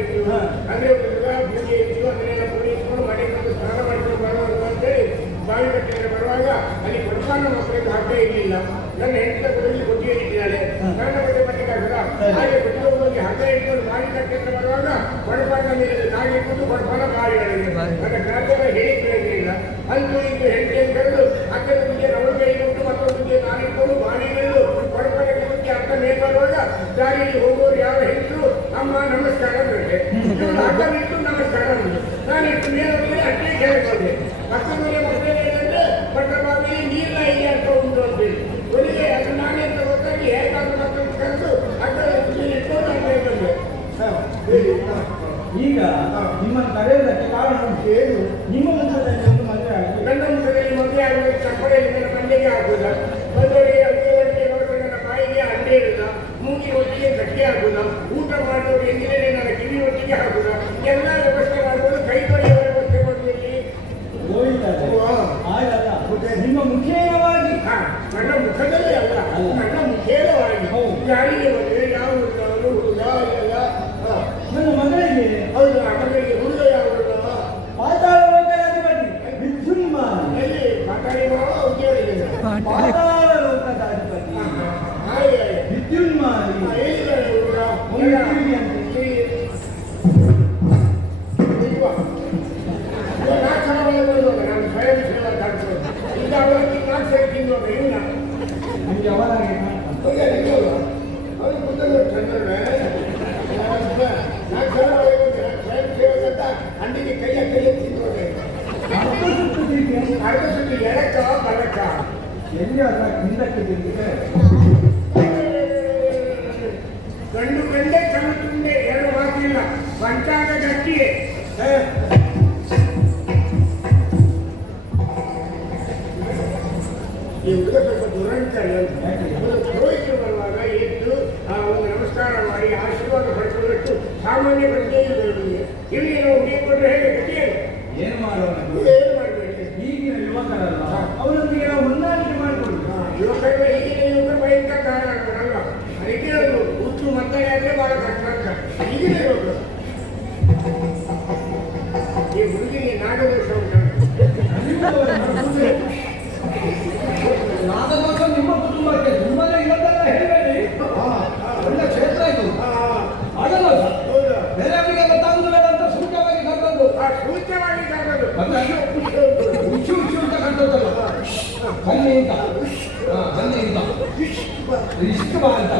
ಇತ್ತು. ಅಂದ್ರೆ ಪೂಜೆ ಇತ್ತು, ಅದನ್ನೆಲ್ಲ ಪೂರೈಸಿಕೊಂಡು ಮನೆಗೆ ಸ್ನಾನ ಮಾಡಿಕೊಂಡು ಬರುವುದು ಅಂತೇಳಿ ಬಾವಿ ಕಟ್ಟೆಗೆ ಬರುವಾಗ ಅಲ್ಲಿ ಕೊಡಪಾನ ಮಕ್ಕಳಿಗೆ ಹಗ್ಗ ಇರಲಿಲ್ಲ. ನನ್ನ ಹೆಂಡತಿ ಕೊಡಲಿ ಕೊಟ್ಟಿಗೆ ಇಟ್ಟಿದ್ದಾಳೆ, ನನ್ನ ಬಗ್ಗೆ ಮಟ್ಟಿಗಾಗಲ್ಲ. ಹಾಗೆ ಕೊಟ್ಟಿಗೆ ಹೋಗಿ ಹಗ್ಗ ಇಟ್ಕೊಂಡು ಬಾವಿ ಕಟ್ಟೆಗೆ ಬರುವಾಗ ಕೊಡಪಾನ ಮೇಲೆ ನಾಗಿಟ್ಕೊಂಡು ಕೊಡಪಾನ ಬಾವಿಗಳಿಗೆ ನನ್ನ ಗ್ರಾಮದ ಹೇಳಿಲ್ಲ. ಅಂತೂ ಇಂದು ಹೆಂಡತಿಯನ್ನು ಕರೆದು ಹಗ್ಗದ ಬಗ್ಗೆ ಅವಳ ಕೈ ಕೊಟ್ಟು ಮತ್ತೊಂದು ಬಗ್ಗೆ ನಾಗಿಟ್ಕೊಂಡು ಬಾವಿಗಳು ಕೊಡಪಾನಕ್ಕೆ ಬಗ್ಗೆ ಅರ್ಥ ಮೇಲೆ ಬರುವಾಗ ದಾರಿಯಲ್ಲಿ ಹೋಗೋರು ಯಾವ ಹೆಂಗರು ಅಮ್ಮ ನಮಸ್ಕಾರ ಅಂದ್ರೆ ಹಗ್ಗ ಬಿಟ್ಟು ನಮಸ್ಕಾರ ಅಂದ್ರು. ನಾನು ಇಟ್ಟು ಮೇಲೆ ಹೋಗಿ ಅಟ್ಟೆ ಕೇಳಿಕೊಂಡೆ. ಮತ್ತೊಂದು ಮಕ್ಕಳು ಏನಂದ್ರೆ ಬಟ್ಟ ಬಾವಿಯಲ್ಲಿ ನೀರಿನ ಇಲ್ಲಿ ಅಂತ ಉಂಟು ಅಂತೇಳಿ ಒಲಿಗೆ ಅದು ನಾನೇ ಅಂತ ಗೊತ್ತಾಗಿ ಹೇಗಾದ್ರೂ ಮಕ್ಕಳು ಕರೆದು ಹಗ್ಗ ಇಟ್ಕೊಂಡು ಅಂತ ಹೇಳ್ಕೊಂಡೆ. ಈಗ ನಿಮ್ಮನ್ನು ಕರೆಯುವುದಕ್ಕೆ ಕಾರಣ ಏನು? ನಿಮ್ಮ ಮುಖದಲ್ಲಿ ಒಂದು ಮದುವೆ ಆಗಿದೆ. ನನ್ನ ಮುಖದಲ್ಲಿ ಮದುವೆ ಆಗುವ ಚಪ್ಪಡೆಯಲ್ಲಿ ನನ್ನ ಮಂಡೆಗೆ ಆಗುವುದ, ಮದುವೆಗೆ ಅಡುಗೆ ನೋಡಿದ್ರೆ ನನ್ನ ಬಾಯಿಗೆ ಅಂಡೆ ಇರುದ, ಮೂಗಿನ ಒಟ್ಟಿಗೆ ಗಟ್ಟಿ ಆಗುದ, ಊಟ ಮಾಡಿದವರು ಎಂದಿನೇ ನನ್ನ ಕಿವಿ ಒಟ್ಟಿಗೆ ಆಗುದ, ಎಲ್ಲ ವ್ಯವಸ್ಥೆ ಮಾಡುವುದು ಕೈ ತೊಳೆಯುವ ವ್ಯವಸ್ಥೆ ಮಾಡುವಲ್ಲಿ ನಿಮ್ಮ ಮುಖೇನವಾಗಿ ನನ್ನ ಮುಖದಲ್ಲಿ ಅಲ್ಲ, ನನ್ನ ಮುಖೇನವಾಗಿ ಯಾರಿಗೆ ಮದುವೆ ಯಾವ ಹುಡುಗ ಎಲ್ಲ ನನ್ನ ಮಗಳಿಗೆ ಹೌದು. ಆ ಮಗಳಿಗೆ ಹುಡುಗ ಯಾವ ಹುಡುಗ ಪಾತಾಳ ಲೋಕದಾಧಿಪತಿ ವಿದ್ಯುನ್ಮಾನ್. ಎಲ್ಲಿ ಮಾತಾಡಿ ಉದ್ಯೋಗ ಪಾತಾಳ ಲೋಕದಾಧಿಪತಿ ವಿದ್ಯುನ್ಮಾನ್ ಹೇಳಿದ್ದಾರೆ ಹುಡುಗ ನಾಲ್ಕು ಸಲ ಬರುವಾಗ ನಾನು ಸ್ವಯಂ ಸೇವಾ ಕಾಡ್ತೇನೆ. ಈಗ ಅವರಿಗೆ ನಾಲ್ಕು ಸಲ ತಿನ್ನುವಾಗ ಇವನ ನಿಮಗೆ ಅವರಾಗಿ ಅವ್ರು ಕುತ್ತಲು ಚಂದ್ರೆ ನಾಲ್ಕು ಸಲ ಸ್ವಯಂ ಸೇವಕಂತ ಹಣ್ಣಿಗೆ ಕೈಯ ತಿನ್ನುವಾಗ ಅರ್ಧ ಸುತ್ತಿ ಎಡಕ್ಕ ಬಲಕ್ಕ ಎಲ್ಲಿ ಅಲ್ಲ ಹಿಂದಕ್ಕೆ ತಿಂದಿದೆ. ಗಂಡು ಗಂಡೆ ಕಣ್ಣು ತುಂಡೆ ಎರಡು ಮಾತಿಲ್ಲ, ಪಂಚಾಂಗ ಗಟ್ಟಿಯೇ. ಈ ಹುಡುಗ ಸ್ವಲ್ಪ ದುರಂತ ಪುರೋಹಿತರು ಬರುವಾಗ ಎದ್ದು ಒಂದು ನಮಸ್ಕಾರ ಮಾಡಿ ಆಶೀರ್ವಾದ ಪಡ್ಕೊಳ್ಳಿಟ್ಟು ಸಾಮಾನ್ಯ ಪ್ರಜ್ಞೆಯು ಬರುವುದಿಲ್ಲ. ಇಲ್ಲಿ ನಾವು ಹುಡುಗಿ ಕೊಟ್ಟರೆ ಹೇಗೆ ಗಟ್ಟಿಯೇನು? ಏನು ಮಾಡೋಣ? ಏನು ಮಾಡಬೇಡಿ. ಈಗಿನ ಯುವಕರಲ್ಲ, ಅವರೊಂದಿಗೆ ನಾವು ಹೊಂದಾಣಿಕೆ ಮಾಡಿಕೊಳ್ಳಿ. ಯುವಕರ ಈಗಿನ ಯುವಕರು ಭಯಂಕರ ಕಾರಣ ಆಗ್ತಾರಲ್ಲ, ಅದಕ್ಕೆ ಹುಟ್ಟು ಮಕ್ಕಳೇ ಆದರೆ ಬಹಳ ಕಷ್ಟ ಅಂತ ಈಗಿನ ಯುವಕರು. ಈ ಹುಡುಗಿಗೆ ನಾಗದೋಷ ಉಂಟು. ನಾಗದೋಷ ನಿಮ್ಮ ಕುಟುಂಬಕ್ಕೆ ತುಂಬಾನೇ ಇವತ್ತೆಲ್ಲ ಹೇಳಬೇಡಿ. ಒಳ್ಳೆ ಕ್ಷೇತ್ರ ಇದು. ಆಗಲ್ಲ ಬೇರೆ ಅವರಿಗೆ ಗೊತ್ತಾಗುದು ಬೇಡ ಅಂತ ಸೂಕ್ಷ್ಮವಾಗಿ ಕರ್ತದ್ದು. ಸೂಚ್ಯವಾಗಿ ಕರ್ತದ್ದು ಹುಚ್ಚು ಹುಚ್ಚು ಅಂತ ಕಂಡದ್ದಲ್ಲ. ಬನ್ನಿ ಅಂತ ಬನ್ನಿ ಅಂತ ಇಷ್ಟು ಬಾ ಅಂತ